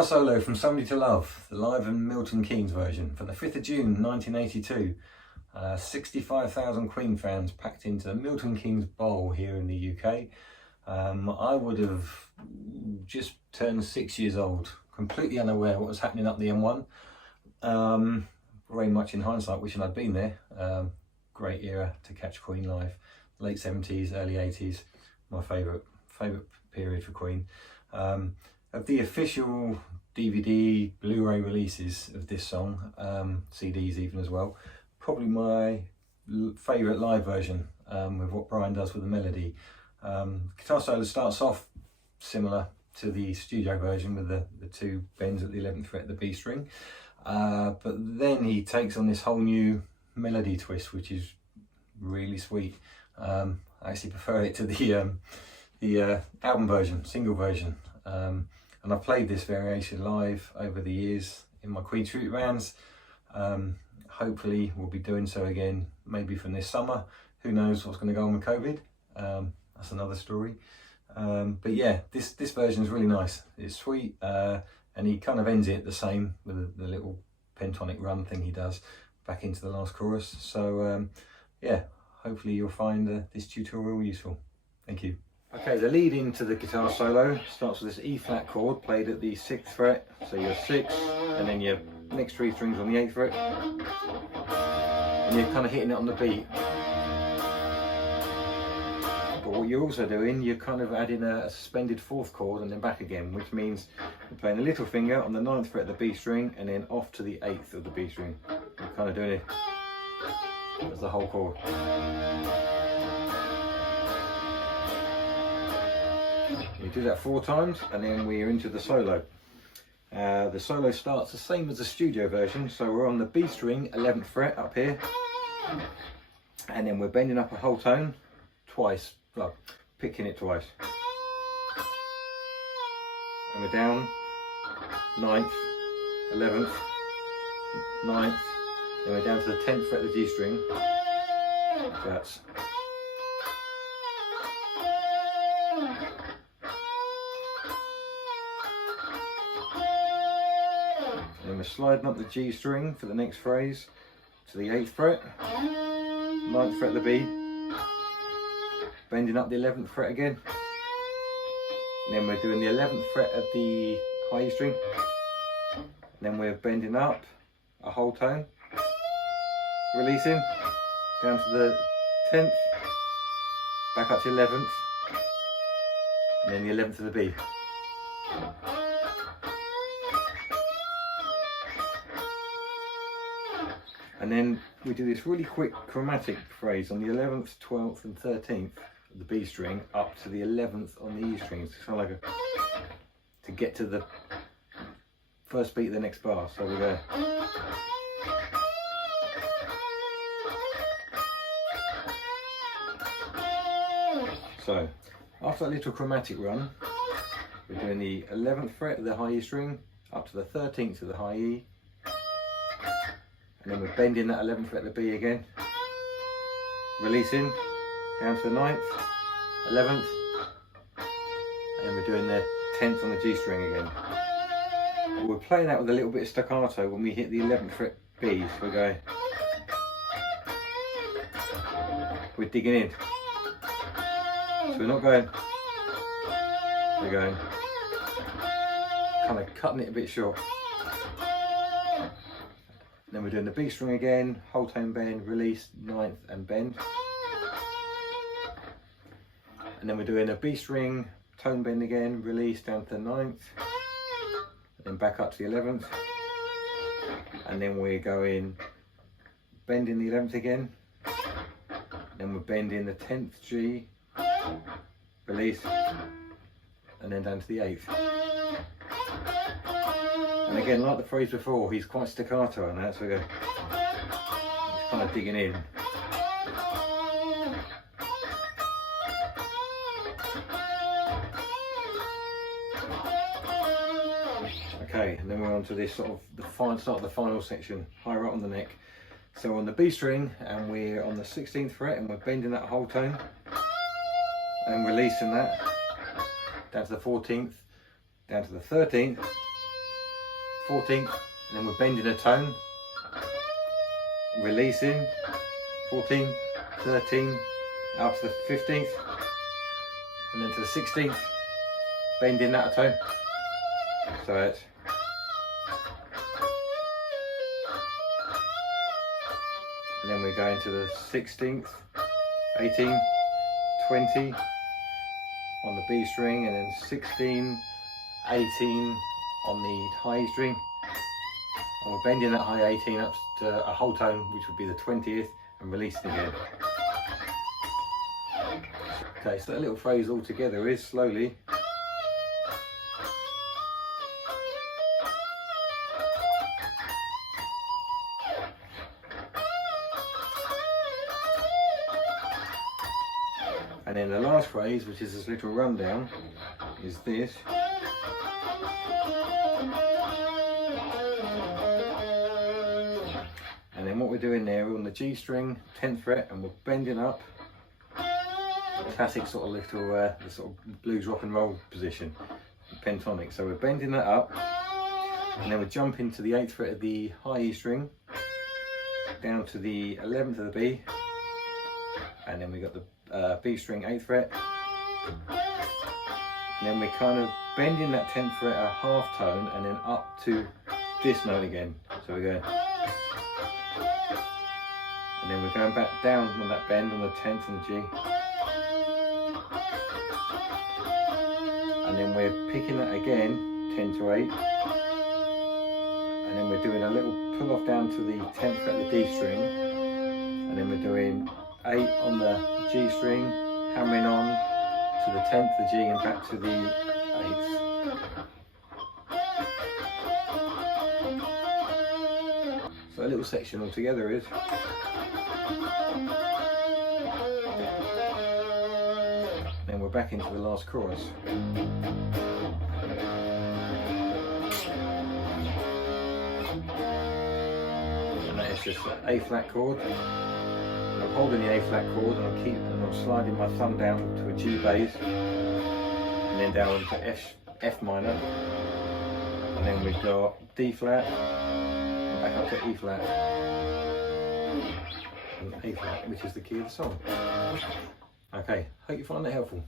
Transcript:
Guitar solo from Somebody to Love, the live and Milton Keynes version from the 5th of June 1982. 65,000 Queen fans packed into the Milton Keynes Bowl here in the UK. I would have just turned 6 years old, completely unaware what was happening up the M1. Very much in hindsight wishing I'd been there. Great era to catch Queen live. Late 70s, early 80s, my favourite period for Queen. Of the official DVD, Blu-ray releases of this song, CDs even as well, probably my favourite live version with what Brian does with the melody. Guitar solo starts off similar to the studio version with the two bends at the 11th fret of the B string, but then he takes on this whole new melody twist, which is really sweet. I actually prefer it to the album version, single version. And I've played this variation live over the years in my Queen tribute bands. Hopefully we'll be doing so again, maybe from this summer. Who knows what's going to go on with COVID? That's another story. But yeah, this version is really nice. It's sweet, and he kind of ends it the same with the little pentatonic run thing he does back into the last chorus. So yeah, hopefully you'll find this tutorial useful. Thank you. Okay, the lead into the guitar solo starts with this E flat chord played at the 6th fret. So you're 6, and then your next 3 strings on the 8th fret, and you're kind of hitting it on the beat. But what you're also doing, you're kind of adding a suspended 4th chord and then back again, which means you're playing the little finger on the 9th fret of the B string and then off to the 8th of the B string. You're kind of doing it as the whole chord. You do that 4 times and then we're into the solo. The solo starts the same as the studio version, so we're on the B string, 11th fret up here, and then we're bending up a whole tone twice, well, picking it twice. And we're down 9th, 11th, 9th, then we're down to the 10th fret of the G string. So that's. Then we're sliding up the G string for the next phrase to the 8th fret, 9th fret of the B, bending up the 11th fret again, and then we're doing the 11th fret of the high E string, and then we're bending up a whole tone, releasing down to the 10th, back up to 11th, and then the 11th of the B. And then we do this really quick chromatic phrase on the 11th, 12th and 13th of the B string up to the 11th on the E string. It's kind of like to get to the first beat of the next bar. So we go. So after that little chromatic run, we're doing the 11th fret of the high E string up to the 13th of the high E. And then we're bending that 11th fret of the B again, releasing down to the 9th, 11th, and then we're doing the 10th on the G string again. But we're playing that with a little bit of staccato when we hit the 11th fret B, so we go, we're digging in. So we're not going, we're going, kind of cutting it a bit short. Then we're doing the B string again, whole tone bend, release, 9th and bend. And then we're doing a B string, tone bend again, release down to the 9th, and then back up to the 11th. And then we're going, bending the 11th again. Then we're bending the 10th G, release, and then down to the 8th. And again, like the phrase before, he's quite staccato on that, so we go, he's kind of digging in. Okay, and then we're on to this sort of start of the final section, higher up on the neck. So we're on the B string, and we're on the 16th fret, and we're bending that whole tone, and releasing that down to the 14th, down to the 13th, 14th, and then we're bending a tone, releasing, 14, 13, up to the 15th, and then to the 16th, bending that a tone. So it's and then we go into the 16th, 18, 20 on the B string, and then 16, 18 on the high E string, and we're bending that high 18 up to a whole tone, which would be the 20th, and releasing again. Okay, so that little phrase all together is slowly. And then the last phrase, which is this little rundown, is this. And then what we're doing there, we're on the G string, 10th fret, and we're bending up. Classic sort of little, the sort of blues rock and roll position, pentonic. So we're bending that up, and then we jump into the 8th fret of the high E string, down to the 11th of the B, and then we got the B string 8th fret, and then we're kind of bending that 10th fret a half tone, and then up to this note again. So we're going, and then we're going back down on that bend on the 10th and the G, and then we're picking that again, 10 to 8, and then we're doing a little pull off down to the 10th fret of the D string, and then we're doing 8 on the G string, hammering on to the 10th, the G, and back to the 8th. So a little section all together is. Then we're back into the last chorus. And that is just an A flat chord. I'm holding the A flat chord, and I'm sliding my thumb down to a G bass, and then down to F minor, and then we've got D flat, and back up to E flat, and A flat, which is the key of the song. Okay, hope you find that helpful.